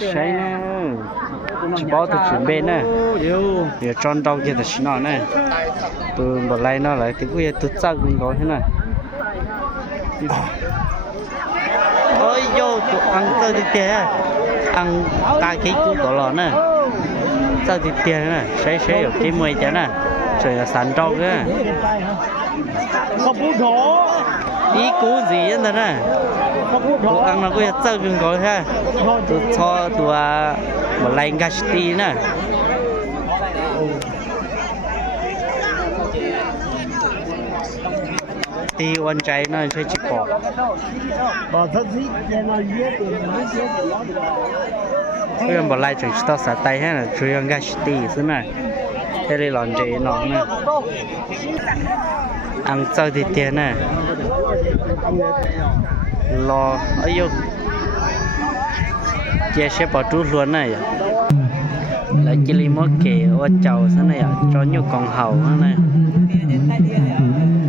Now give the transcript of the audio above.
Sai nè, chỉ bảo tôi chuyển bên nè, giờ tròn đầu kia là chỉ nó nè, tôi bỏ lại nó lại thì bây giờ tôi chắc cũng có thế này. Ôi yo, tôi ăn sao thì tiền, ăn cái cũng có lò nè, sao thì tiền nè, sai ở cái mồi chả nè, trời là sắn trâu cái. Không bút thổ. Ý cú gì vậy nè? Tôi ăn nó bây giờ chắc cũng có ha. Tôi cho tôi một lại gashti nè. Thì quan trái nó chơi chip bỏ. Bây giờ một lại chơi tao xả tay ha là chơi ăn gashti xí nè. Thế đây lòn chế nó nè. Ăn sao thì tiền nè. Lo ấy yo chia sẻ bỏ chút luôn này lại chỉ li mất kể ô chầu thế này cho nhiều con hầu thế này